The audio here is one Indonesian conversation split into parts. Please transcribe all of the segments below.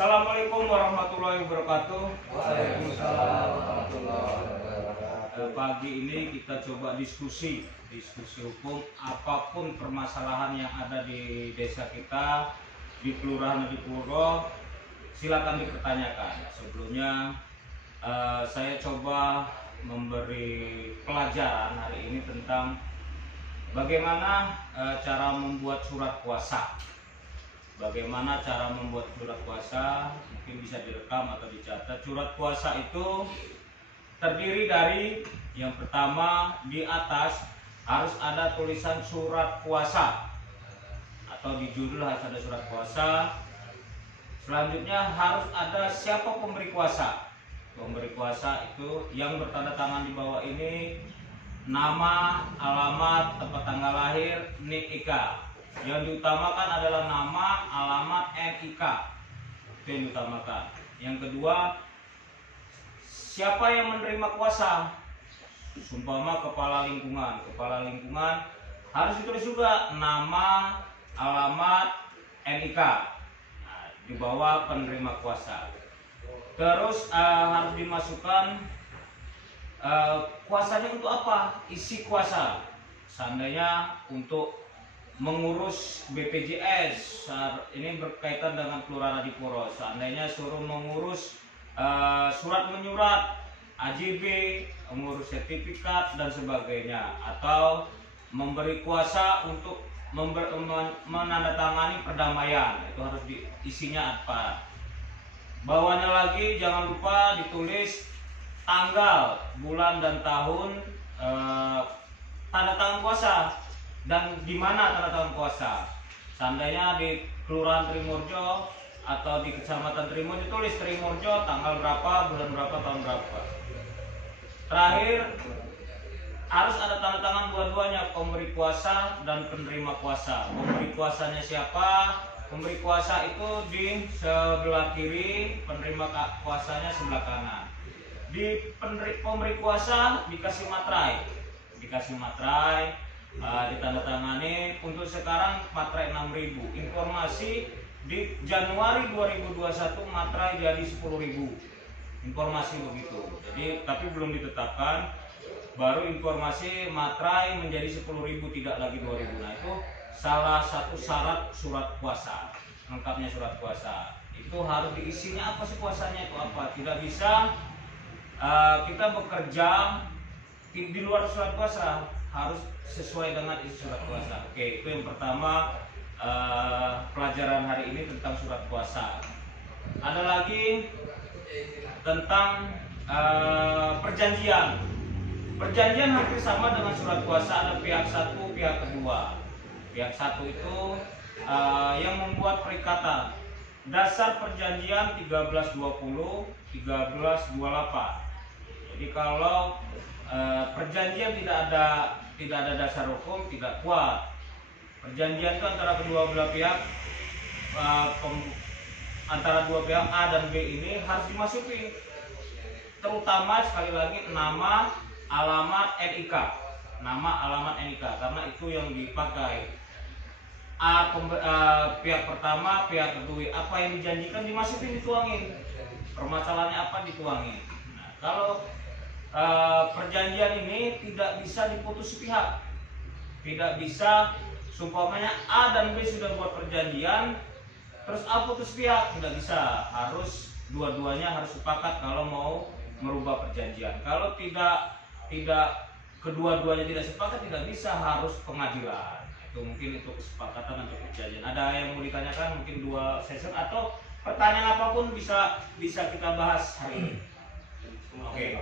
Assalamualaikum warahmatullahi wabarakatuh. Waalaikumsalam warahmatullahi wabarakatuh. Pagi ini kita coba diskusi hukum apapun permasalahan yang ada di desa kita, di Kelurahan Adipuro, silakan dipertanyakan. Sebelumnya saya coba memberi pelajaran hari ini tentang bagaimana cara membuat surat kuasa. Bagaimana cara membuat surat kuasa, mungkin bisa direkam atau dicatat. Surat kuasa itu terdiri dari yang pertama, di atas harus ada tulisan surat kuasa atau di judul harus ada surat kuasa. Selanjutnya harus ada siapa pemberi kuasa. Pemberi kuasa itu yang bertanda tangan di bawah ini nama, alamat, tempat tanggal lahir, NIK. Yang diutamakan adalah nama, alamat, NIK. Itu yang diutamakan. Yang kedua, siapa yang menerima kuasa? Sumpama kepala lingkungan. Kepala lingkungan harus ditulis juga nama, alamat, NIK. Nah, di bawah penerima kuasa. Terus harus dimasukkan kuasanya untuk apa? Isi kuasa. Seandainya untuk mengurus BPJS, ini berkaitan dengan Kelurahan Adipuro. Seandainya suruh mengurus surat menyurat, AJB, mengurus sertifikat dan sebagainya, atau memberi kuasa untuk menandatangani perdamaian, itu harus isinya apa. Bawahnya lagi jangan lupa ditulis tanggal, bulan dan tahun tanda tangan kuasa dan di mana tanda tangan kuasa. Seandainya di Kelurahan Trimurjo atau di Kecamatan Trimurjo tulis Trimurjo tanggal berapa, bulan berapa, tahun berapa. Terakhir harus ada tanda tangan dua-duanya, pemberi kuasa dan penerima kuasa. Pemberi kuasanya siapa? Pemberi kuasa itu di sebelah kiri, penerima kuasanya sebelah kanan. Di pemberi kuasa dikasih materai, ditandatangani. Untuk sekarang materai 6.000. Informasi di Januari 2021 materai jadi 10.000. Informasi begitu. Jadi tapi belum ditetapkan. Baru informasi materai menjadi 10.000, tidak lagi 2.000. Nah, itu salah satu syarat surat kuasa. Lengkapnya surat kuasa itu harus diisinya apa sih, kuasanya itu apa. Tidak bisa kita bekerja di luar surat kuasa, harus sesuai dengan isi surat kuasa. Oke, itu yang pertama, pelajaran hari ini tentang surat kuasa. Ada lagi tentang perjanjian. Perjanjian hampir sama dengan surat kuasa, ada pihak satu, pihak kedua. Pihak satu itu yang membuat perikatan. Dasar perjanjian 1320, 1328. Jadi kalau perjanjian tidak ada dasar hukum, tidak kuat. Perjanjian itu antara kedua belah pihak, antara dua pihak A dan B ini harus dimasuki. Terutama sekali lagi nama, alamat, NIK. Nama, alamat, NIK, karena itu yang dipakai. Pihak pertama, pihak kedua, apa yang dijanjikan dimasukin, dituangin. Permasalahannya apa, dituangin. Nah, kalau perjanjian ini tidak bisa diputus sepihak, tidak bisa sumpamanya A dan B sudah buat perjanjian terus A putus pihak, tidak bisa. Harus dua-duanya harus sepakat kalau mau merubah perjanjian. Kalau tidak kedua-duanya tidak sepakat, tidak bisa, harus pengadilan. Itu mungkin itu kesepakatan untuk perjanjian. Ada yang mau ditanyakan, mungkin 2 sesi atau pertanyaan apapun bisa kita bahas hari ini. Oke.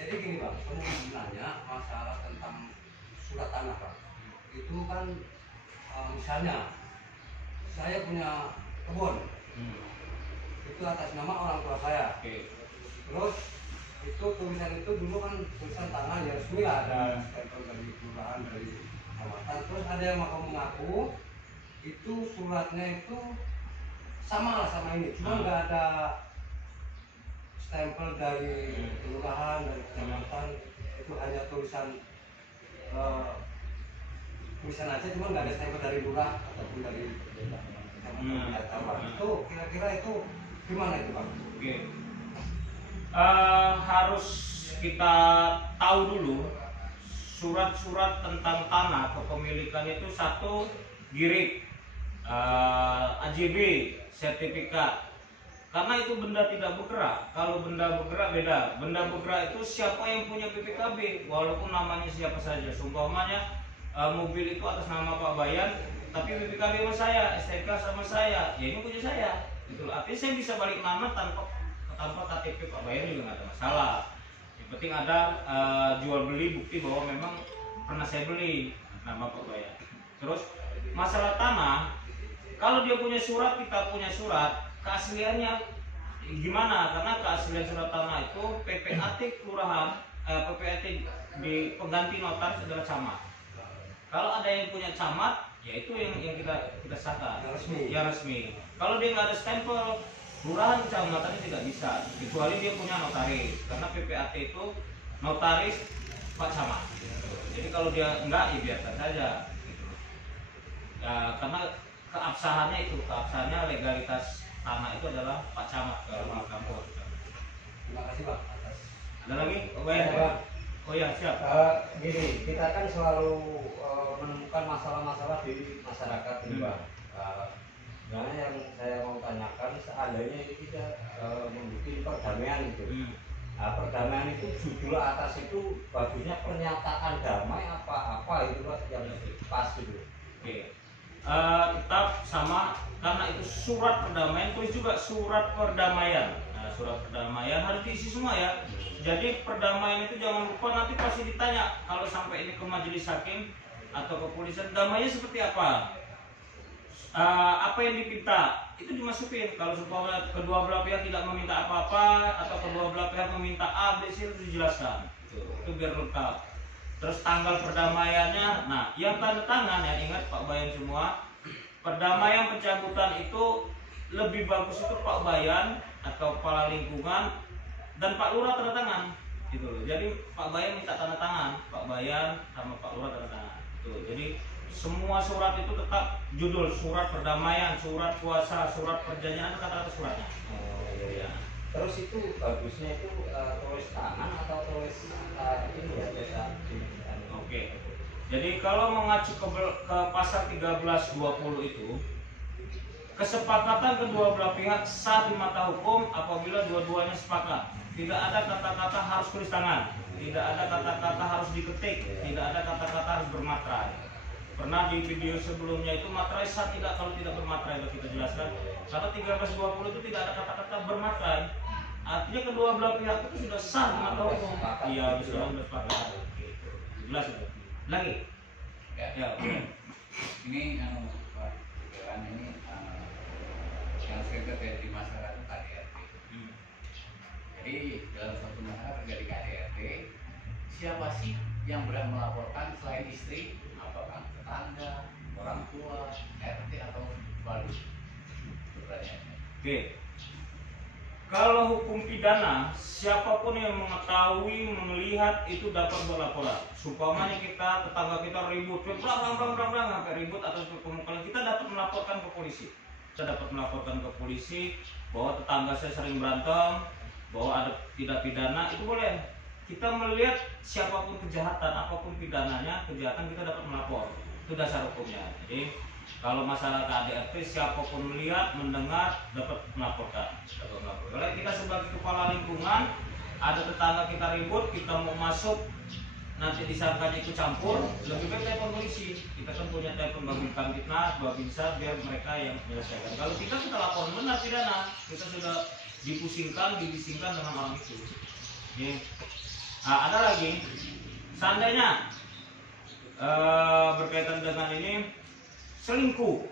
Jadi gini Bang, kamu nanya masalah tentang surat tanah Bang. Itu kan misalnya saya punya kebun, itu atas nama orang tua saya. Terus itu tulisan itu dulu kan tulisan tanah ya resmi lah, ada stempel dari kelurahan, dari kecamatan. Terus ada yang mengaku itu suratnya itu sama lah sama ini, cuma nggak ada stempel dari kelurahan, dari kecamatan. Itu hanya tulisan aja, cuma nggak ada stempel dari lurah ataupun dari sama ternyata Bang. Itu kira-kira itu gimana itu Bang? Oke. Harus kita tahu dulu surat-surat tentang tanah kepemilikan itu satu girik, AJB, sertifikat. Karena itu benda tidak bergerak. Kalau benda bergerak beda. Benda bergerak itu siapa yang punya BPKB, walaupun namanya siapa saja. Seumpamanya mobil itu atas nama Pak Bayan, tapi BPKB sama saya, STK sama saya, ya ini punya saya. Itu artinya saya bisa balik nama tanpa KTP Pak Bayan juga nggak ada masalah. Yang penting ada jual beli bukti bahwa memang pernah saya beli nama Pak Bayan. Terus masalah tanah, kalau dia punya surat, kita punya surat, keasliannya gimana? Karena keaslian surat tanah itu PPAT kelurahan, PPAT di pengganti notaris adalah camat. Kalau ada yang punya camat, ya itu yang kita sahkan, yang resmi. Kalau dia nggak ada stempel kelurahan kecamatannya tidak bisa, kecuali dia punya notaris. Karena PPAT itu notaris Pak Camat. Jadi kalau dia enggak, ya biarkan saja. Gitu. Ya, karena keabsahannya legalitas tanah itu adalah Pak Camat kalau di kampung. Terima kasih Bang atas. Ada lagi? Bang. Oh ya, siap. Gini, kita kan selalu menemukan masalah-masalah di masyarakat ini Bang. Sebenarnya yang saya mau tanyakan, seandainya ini kita membuat perdamaian itu. Nah, perdamaian itu judul atas itu bagusnya pernyataan damai apa itu Pak yang pas itu. Oke. Tetap sama, karena itu surat perdamaian, tulis juga surat perdamaian. Nah, surat perdamaian harus diisi semua ya. Jadi perdamaian itu jangan lupa, nanti pasti ditanya kalau sampai ini ke majelis hakim atau kepolisian, damainya seperti apa? Apa yang dipinta itu dimasukin. Kalau supaya kedua belah pihak tidak meminta apa-apa atau kedua belah pihak meminta A, B, C, itu dijelaskan. Itu biar lengkap. Terus tanggal perdamaiannya, nah yang tanda tangan ya, ingat Pak Bayan semua, perdamaian pencabutan itu lebih bagus itu Pak Bayan atau kepala lingkungan dan Pak Lurah tanda tangan, gitu loh. Jadi Pak Bayan minta tanda tangan, Pak Bayan sama Pak Lurah tanda tangan. Tuh, jadi semua surat itu tetap judul surat perdamaian, surat kuasa, surat perjanjian, ada kata-kata suratnya. Oh iya. Terus itu bagusnya itu tulis tangan atau tulis ini ya cetak. Oke. Jadi kalau mengacu ke pasal 1320 itu, kesepakatan kedua belah pihak sah di mata hukum apabila dua-duanya sepakat. Tidak ada kata-kata harus tulis tangan, tidak ada kata-kata harus diketik, tidak ada kata-kata harus bermatrai. Pernah di video sebelumnya itu materai sah tidak kalau tidak bermatrai, kita jelaskan. Karena 1320 itu tidak ada kata-kata bermatrai. Artinya kedua belah pihak itu sudah sah di mata hukum. Iya, sudah bersepakat. Jelas itu. Lagi? Ya. Ini Pak Dewan, ini yang sering terjadi di masyarakat itu KDRT. Jadi dalam suatu masalah terjadi KDRT, siapa sih yang berhak melaporkan selain istri? Apakah tetangga, orang tua, RT atau wali? Pertanyaannya. Oke. Kalau hukum pidana, siapapun yang mengetahui, melihat itu dapat berlaporan. Supaya kita, tetangga kita ribut, sampai ribut atas pemukulan, kita dapat melaporkan ke polisi. Kita dapat melaporkan ke polisi bahwa tetangga saya sering berantem, bahwa ada tidak pidana, itu boleh. Kita melihat siapapun kejahatan, apapun pidananya, kejahatan kita dapat melapor. Itu dasar hukumnya. Jadi kalau masalah KDRT, siapapun melihat, mendengar, dapat melaporkan. Kalau kita sebagai kepala lingkungan, ada tetangga kita ribut, kita mau masuk, nanti disangkanya ikut campur, lebih baik telepon polisi. Kita kan punya telepon Babin Kamtipnas, Babinsa, biar mereka yang menyelesaikan. Kalau kita lapor benar pidana, kita sudah dipusingkan, dibisingkan dengan orang itu. Jadi, nah, ada lagi, seandainya berkaitan dengan ini, selingkuh.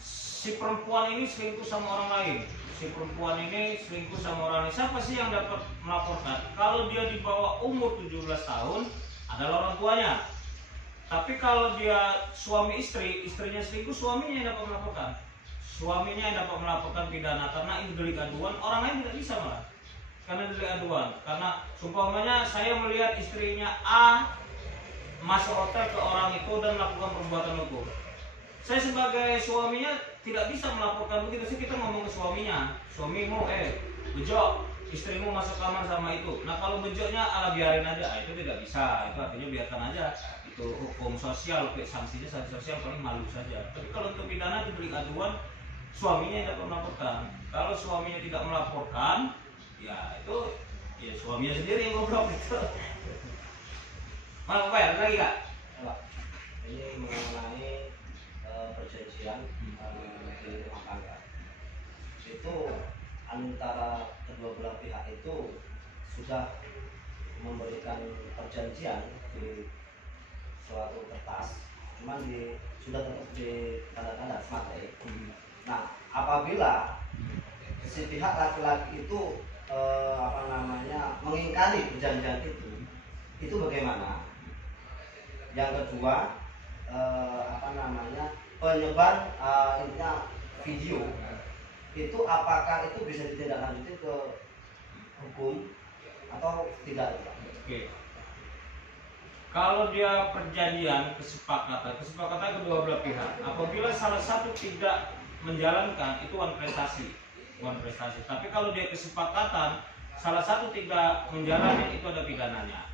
Si perempuan ini selingkuh sama orang lain. Si perempuan ini selingkuh sama orang lain. Siapa sih yang dapat melaporkan? Kalau dia di bawah umur 17 tahun adalah orang tuanya. Tapi kalau dia suami istri, istrinya selingkuh, suaminya yang dapat melaporkan. Suaminya yang dapat melaporkan pidana karena ini delik aduan, orang lain tidak bisa malah. Karena delik aduan. Karena seumpamanya saya melihat istrinya A masuk hotel ke orang itu dan melakukan perbuatan hukum. Saya sebagai suaminya tidak bisa melaporkan begitu sih. Kita ngomong ke suaminya, suamimu bejo istrimu masuk kamar sama itu. Nah kalau bejoknya ala biarin aja, itu tidak bisa. Itu artinya biarkan aja. Itu hukum sosial, sanksinya sanksi sosial paling malu saja. Tapi kalau untuk pidana diberi aduan, suaminya yang dapat melaporkan. Kalau suaminya tidak melaporkan, ya itu ya suaminya sendiri yang goblok itu. Mau bayar lagi kak? Pak, ini mengenai perjanjian di rumah tangga. Itu antara kedua belah pihak itu sudah memberikan perjanjian di suatu kertas, cuman sudah tetap di tanda-tanda smart. Nah, apabila si pihak laki-laki itu mengingkari perjanjian itu bagaimana? Yang kedua, penyebar intinya video itu apakah itu bisa ditindaklanjuti ke hukum atau tidak? Oke. Kalau dia perjanjian kesepakatan kedua belah pihak, apabila salah satu tidak menjalankan itu one prestasi. Tapi kalau dia kesepakatan salah satu tidak menjalani itu ada pidananya.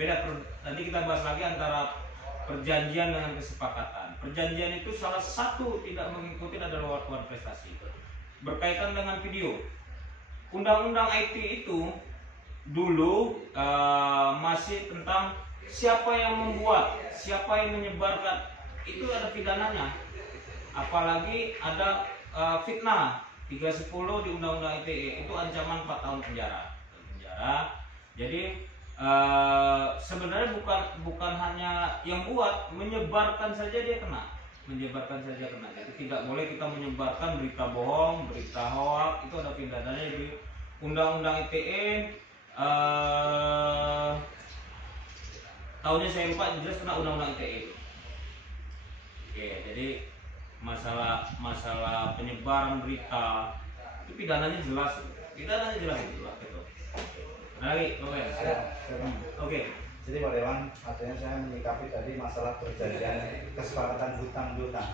Beda, nanti kita bahas lagi antara perjanjian dengan kesepakatan. Perjanjian itu salah satu tidak mengikuti adalah one prestasi. Berkaitan dengan video, undang-undang IT itu dulu masih tentang siapa yang membuat, siapa yang menyebarkan, itu ada pidananya. Apalagi ada fitnah 310 di Undang-Undang ITE itu ancaman 4 tahun penjara. Jadi sebenarnya bukan hanya yang buat, menyebarkan saja dia kena. Jadi tidak boleh kita menyebarkan berita bohong, berita hoax, itu ada pidananya di Undang-Undang ITE. Tahunnya saya lupa, jelas kena Undang-Undang ITE itu. Oke, jadi masalah penyebaran berita itu pidananya jelas gitu. Lagi, oke. Jadi Pak Dewan, artinya saya menyikapi tadi masalah perjanjian kesepakatan hutang piutang.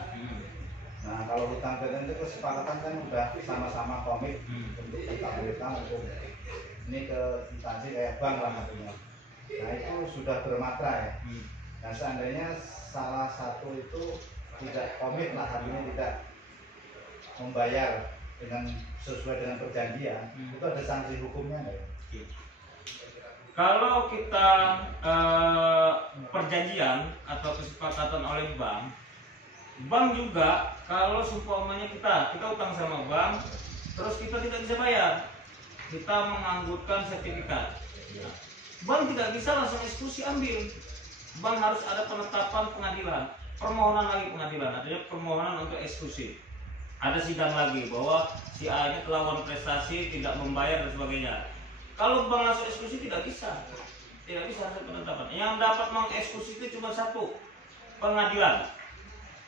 Nah kalau hutang piutang itu kesepakatan kan udah sama-sama komit untuk hutang piutang untuk ini ke instansi kayak bank lah artinya. Nah itu sudah bermatra ya. Nah seandainya salah satu itu tidak komit lah, artinya tidak membayar dengan sesuai dengan perjanjian, itu ada sanksi hukumnya nggak ya? Kalau kita perjanjian atau kesepakatan oleh bank juga kalau seumpamanya kita utang sama bank, terus kita tidak bisa bayar, kita menganggurkan sertifikat. Bank tidak bisa langsung eksekusi ambil. Bank harus ada penetapan pengadilan, permohonan lagi pengadilan, artinya permohonan untuk eksekusi. Ada sidang lagi bahwa si A ini telah one prestasi, tidak membayar dan sebagainya. Kalau bank langsung eksekusi tidak bisa hasil penetapan. Yang dapat mengeksekusi itu cuma satu, pengadilan,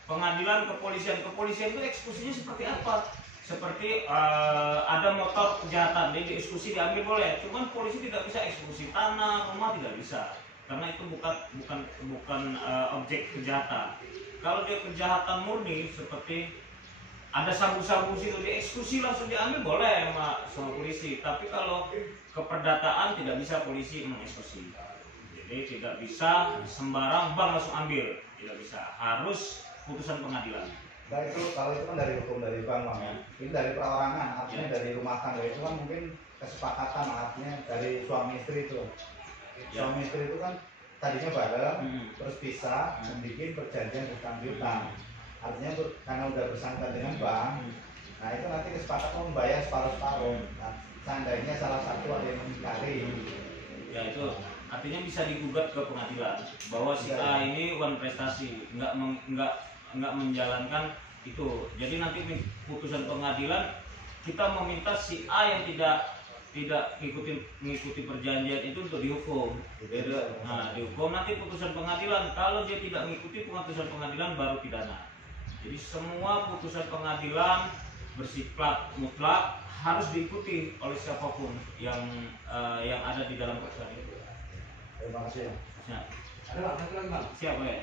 kepolisian itu eksekusinya seperti apa? Seperti ada motor kejahatan, dia dieksekusi diambil boleh, cuman polisi tidak bisa eksekusi tanah, rumah tidak bisa, karena itu bukan objek kejahatan. Kalau dia kejahatan murni seperti ada sabu-sabu situ dieksekusi langsung diambil boleh sama polisi, tapi kalau keperdataan tidak bisa polisi mengeksekusi. Jadi tidak bisa sembarang bank langsung ambil, tidak bisa, harus putusan pengadilan. Nah itu kalau itu kan dari hukum dari bank Bang. Ini dari perorangan, artinya dari rumah tangga itu kan mungkin kesepakatan, artinya dari suami istri itu. Suami istri itu kan tadinya bareng, terus bisa membuat perjanjian hutang piutang. Artinya karena udah bersangkutan dengan bank, nah itu nanti kesepakatan membayar separuh-separuh. Nah, seandainya salah satu ada yang mengingkari, ya itu artinya bisa digugat ke pengadilan bahwa si A ini one prestasi, nggak menjalankan itu. Jadi nanti putusan pengadilan kita meminta si A yang tidak mengikuti perjanjian itu untuk dihukum. Nah, dihukum nanti putusan pengadilan. Kalau dia tidak mengikuti putusan pengadilan baru pidana. Jadi semua putusan pengadilan bersifat mutlak harus diikuti oleh siapapun yang ada di dalam putusan itu. terima kasih. Ya. Ada Bang, satu lagi Bang. Siapa ya?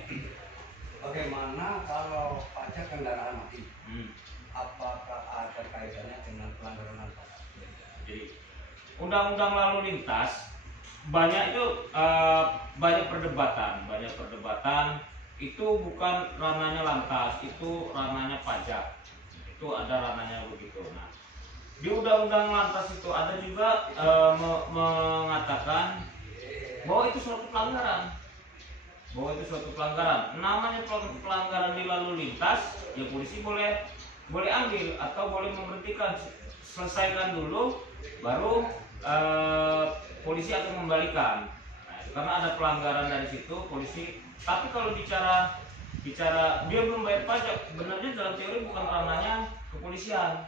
bagaimana kalau pajak kendaraan mati? Hmm. Apakah ada kaitannya dengan pelanggaran lalu lintas? Jadi undang-undang lalu lintas banyak itu banyak perdebatan itu bukan ranahnya lantas, itu ranahnya pajak, itu ada ranahnya begitu. Nah, di undang-undang lantas itu ada juga mengatakan bahwa itu suatu pelanggaran, namanya pelanggaran di lalu lintas, ya polisi boleh ambil atau boleh memberhentikan, selesaikan dulu baru polisi akan membalikan. Nah, karena ada pelanggaran dari situ polisi. Tapi kalau bicara dia belum bayar pajak, benarnya dalam teori bukan ranahnya kepolisian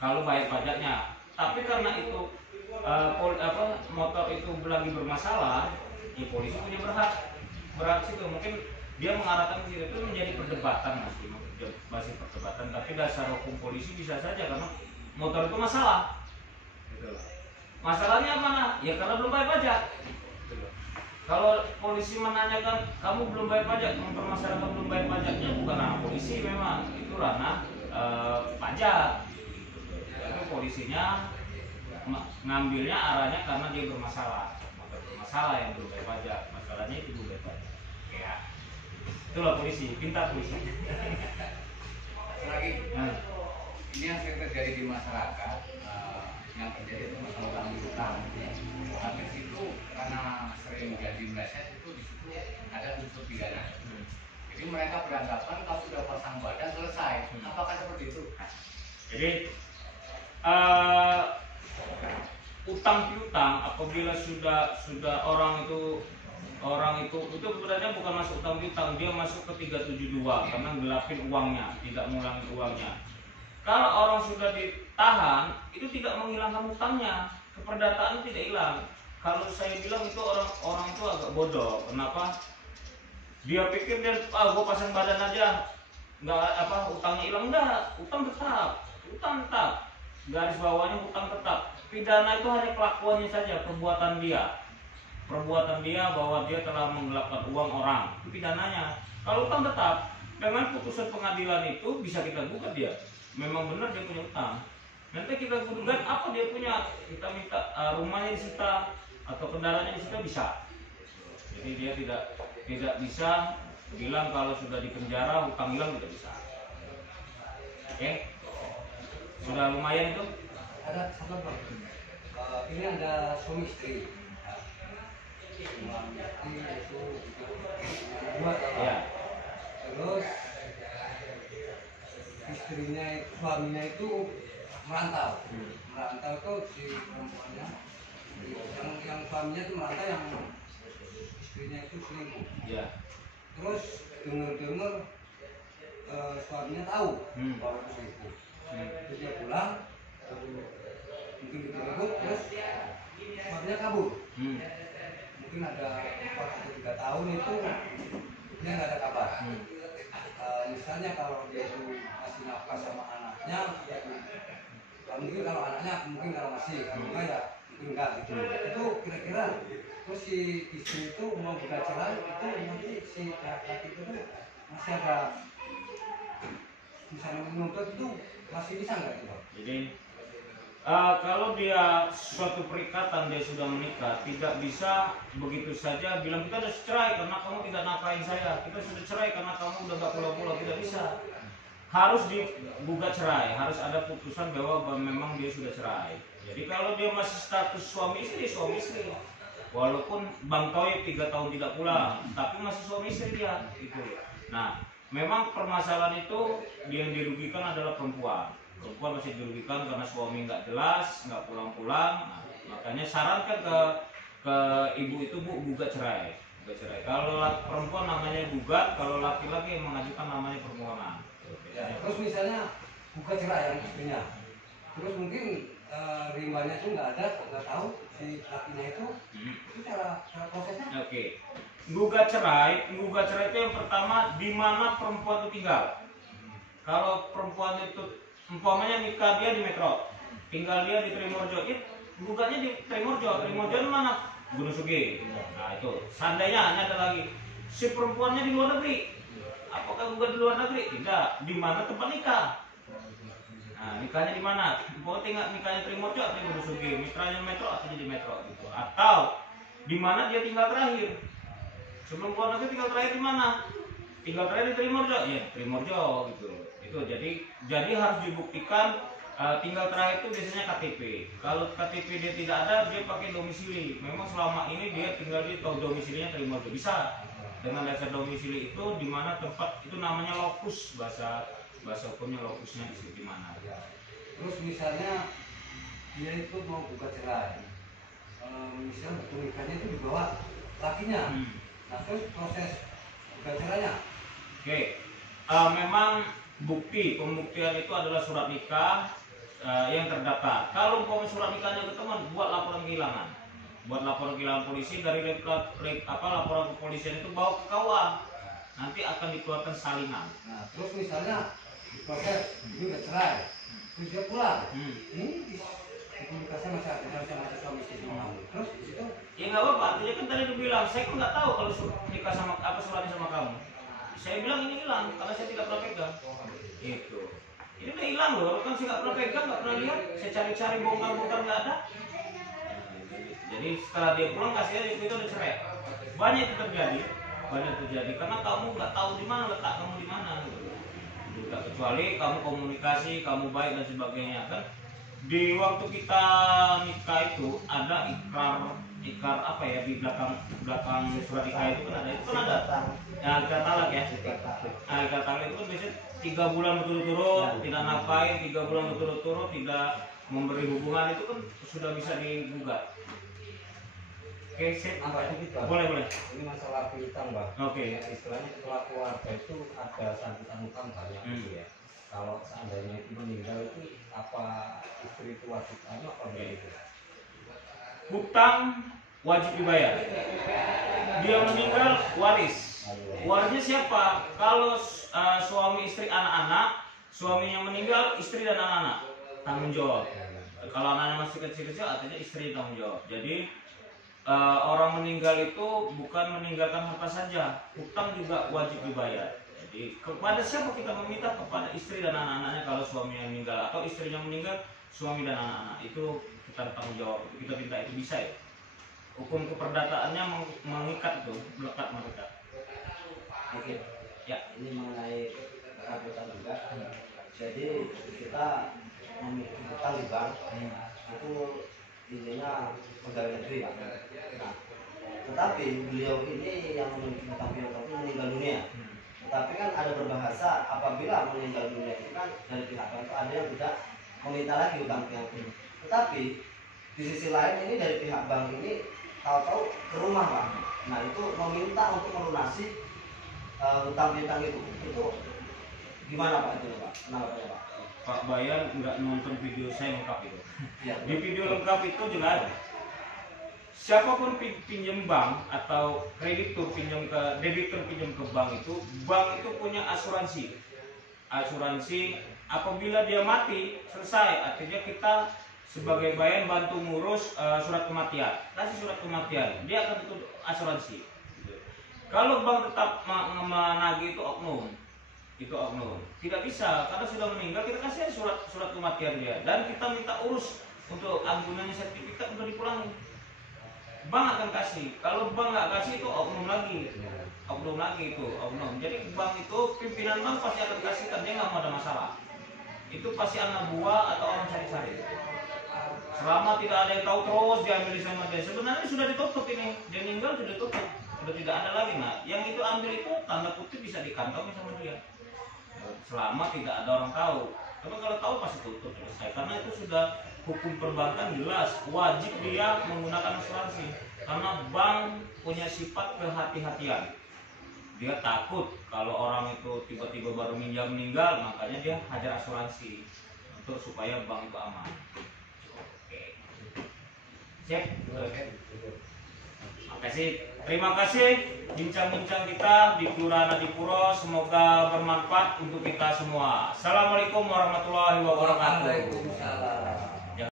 kalau bayar pajaknya. Tapi karena itu motor itu lagi bermasalah, ya polisi punya berhak situ. Mungkin dia mengarahkan ke situ, itu menjadi perdebatan, masih perdebatan. Tapi dasar hukum polisi bisa saja karena motor itu masalah. Masalahnya mana? Ya karena belum bayar pajak. Kalau polisi menanyakan kamu belum bayar pajak, mempermasalahkan belum bayar pajaknya, bukan ranah polisi, memang itu ranah pajak. Tapi polisinya ngambilnya arahnya karena dia bermasalah, motor bermasalah yang belum bayar pajak, masalahnya itu belum bayar pajak. Ya, itulah polisi, pintar polisi. Lagi, ini yang sering terjadi di masyarakat, yang terjadi itu masalah utang. Tapi situ karena sering jadi meleset itu di situ ada unsur pidana. Jadi mereka beranggapan kalau sudah pasang badan selesai. Apakah seperti itu? Jadi utang piutang apabila sudah orang itu sebenarnya bukan masuk utang piutang, dia masuk ke 372 karena gelapin uangnya, tidak mengulangi uangnya. Kalau orang sudah ditahan, itu tidak menghilangkan utangnya, keperdataan tidak hilang. Kalau saya bilang itu orang itu agak bodoh. Kenapa? Dia pikir gue pasang badan aja, nggak utangnya hilang, enggak, utang tetap. Garis bawahnya utang tetap. Pidana itu hanya kelakuannya saja, perbuatan dia bahwa dia telah menggelapkan uang orang, itu pidananya. Kalau utang tetap, dengan putusan pengadilan itu bisa kita gugat dia. Memang benar dia punya utang. Nanti kita gugat apa dia punya, kita minta rumahnya disita atau kendaraannya disita bisa. Jadi dia tidak bisa bilang kalau sudah di penjara hutang hilang, tidak bisa. Oke, sudah lumayan itu. Ada satu bang, ini ada suami istri. Suami istri itu dua Ya. Terus suaminya itu merantau tuh si perempuannya, yang suaminya itu merantau, yang istrinya itu selingkuh. Ya. Terus dengar suaminya tahu bahwa itu selingkuh. Terus dia pulang, mungkin ribut, terus suaminya kabur. Mungkin ada 4 atau 3 tahun itu dia nggak ada kabar. Misalnya kalau dia itu masih nafkah sama anaknya, mungkin kalau anaknya kalau masih, kalau enggak ya mungkin enggak gitu. Itu kira-kira terus si istri itu mau gugat cerai, itu nanti si laki itu masih ada misalnya menuntut itu masih bisa nggak gitu? Jadi kalau dia suatu perikatan dia sudah menikah, tidak bisa begitu saja bilang kita sudah cerai karena kamu tidak nafkahin saya, kita sudah cerai karena kamu udah gak pulang-pulang, tidak bisa. Harus digugat cerai, harus ada putusan bahwa memang dia sudah cerai. Jadi kalau dia masih status suami istri, walaupun Bang Toib 3 tahun tidak pulang, tapi masih suami istri dia itu. Nah, memang permasalahan itu yang dirugikan adalah perempuan masih dirugikan karena suami nggak jelas, nggak pulang-pulang. Nah, makanya sarankan ke ibu itu, Bu, gugat cerai. Kalau perempuan namanya gugat, kalau laki-laki yang mengajukan namanya permohonan. Ya, terus misalnya gugat cerai yang istrinya, terus mungkin rimbanya itu nggak tahu si lakinya itu cara prosesnya. Oke. Gugat cerai itu yang pertama di mana perempuan itu tinggal. Kalau perempuan itu umpamanya nikah dia di Metro, tinggal dia di Trimorjo, gugatnya di Trimorjo di mana? Gunung Sugi. Nah itu, seandainya ada lagi si perempuannya di luar negeri, Apakah gugat di luar negeri? Tidak. Di mana tempat nikah? Nah, nikahnya di mana? Pokoknya tinggal nikahnya Trimorjo atau Trimusugi, mitranya Metro atau jadi Metro gitu. Atau di mana dia tinggal terakhir? Sebelum keluar negeri tinggal terakhir di mana? Tinggal terakhir di Trimorjo, ya Trimorjo gitu. Itu jadi harus dibuktikan tinggal terakhir itu biasanya KTP. Kalau KTP dia tidak ada, dia pakai domisili. Memang selama ini dia tinggal di domisilinya Trimorjo. Bisa dengan dasar domisili itu di mana tempat itu namanya lokus, bahasa hukumnya lokusnya di mana. Terus misalnya dia itu mau gugat cerai, misalnya nikahnya itu dibawa lakinya. Nah terus proses gugat cerainya. Oke, memang pembuktian itu adalah surat nikah yang terdaftar. Kalau umpamanya surat nikahnya ketemu, buat laporan kehilangan. Buat laporan kehilangan polisi dari laporan kepolisian itu bawa ke KUA. Nanti akan dikeluarkan salinan. Nah terus misalnya proses ini udah cerai, terus dia pulang. Ini komunikasinya masih suami istri sama kamu. Terus di situ Ya nggak apa-apa, artinya kan tadi dia bilang, saya kok nggak tahu kalau nikah sama suratnya sama kamu. Saya bilang ini hilang karena saya tidak pernah pegang. Itu. Ini udah hilang loh, kan saya nggak pernah pegang, nggak pernah lihat. Saya cari-cari bongkar-bongkar nggak ada. Jadi setelah dia pulang kasih itu udah cerai. Banyak itu terjadi karena kamu nggak tahu di mana letak kamu di mana. Juga kecuali kamu komunikasi, kamu baik dan sebagainya kan. Di waktu kita nikah itu ada ikrar apa ya di belakang surat nikah itu kan ada ya ikrar talak ya. Ikrar talak itu kan biasanya 3 bulan berturut-turut tidak nafkahin, 3 bulan berturut-turut tidak memberi hubungan, itu kan sudah bisa digugat. Oke, boleh. Ini masalah piutang, Bang. Oke. Istilahnya setelah keluarga itu ada sambutan hutang banyak gitu ya. Kalau seandainya itu meninggal itu apa istri itu wajib apa enggak itu? Hutang wajib dibayar. Dia meninggal waris. Warisnya siapa? Kalau suami istri anak-anak, suaminya meninggal istri dan anak-anak tanggung jawab. Kalau anaknya masih kecil-kecil artinya istri tanggung jawab. Jadi orang meninggal itu bukan meninggalkan harta saja, hutang juga wajib dibayar. Jadi kepada siapa kita meminta? Kepada istri dan anak-anaknya kalau suaminya meninggal, atau istrinya meninggal, suami dan anak-anak itu kita tanggung jawab. Kita minta itu bisa ya. Hukum keperdataannya mengikat itu, melekat mereka. Oke. Ya. Ini mengenai keanggotaan juga. Jadi kita memiliki hutang di bank itu intinya pegawai negeri Pak. Nah, tetapi beliau ini yang memiliki hutang piutang itu meninggal dunia. Tetapi kan ada berbahasa apabila meninggal dunia itu kan dari pihak bank itu ada yang tidak meminta lagi hutang piutang. Tetapi di sisi lain ini dari pihak bank ini tahu-tahu ke rumah Pak. Nah itu meminta untuk melunasi hutang piutang itu gimana Pak itu Pak? Kenapa ya Pak? Pak Bayan nggak nonton video saya lengkap itu. Ya, Di video lengkap itu juga ada. Siapapun pinjam bank atau kreditur debitur pinjam ke bank itu punya asuransi. Asuransi apabila dia mati selesai, artinya kita sebagai bayan bantu ngurus surat kematian, kasih surat kematian, dia akan tutup asuransi. Kalau bank tetap menagih itu oknum. Tidak bisa karena sudah meninggal, kita kasih surat kematian dia dan kita minta urus untuk ampunannya sertifikat untuk dipulangin. Bank akan kasih. Kalau bank nggak kasih itu oknum lagi itu. Jadi bank itu pimpinan bank pasti akan kasihkan, dia nggak mau ada masalah. Itu pasti anak buah atau orang cari-cari. Selama tidak ada yang tahu terus diambil sama dia. Sebenarnya sudah ditutup ini. Dia meninggal sudah ditutup, sudah tidak ada lagi. Nah, yang itu ambil itu tanda kutip bisa dikantongi sama dia. Selama tidak ada orang tahu. Tapi kalau tahu pasti tutup selesai. Karena itu sudah hukum perbankan jelas wajib dia menggunakan asuransi. Karena bank punya sifat kehati-hatian. Dia takut kalau orang itu tiba-tiba baru meninggal, makanya dia hajar asuransi untuk supaya bank itu aman. Oke. Siap. Terima kasih bincang-bincang kita di Kelurahan Adipuro, semoga bermanfaat untuk kita semua. Assalamualaikum warahmatullahi wabarakatuh. Waalaikumsalam.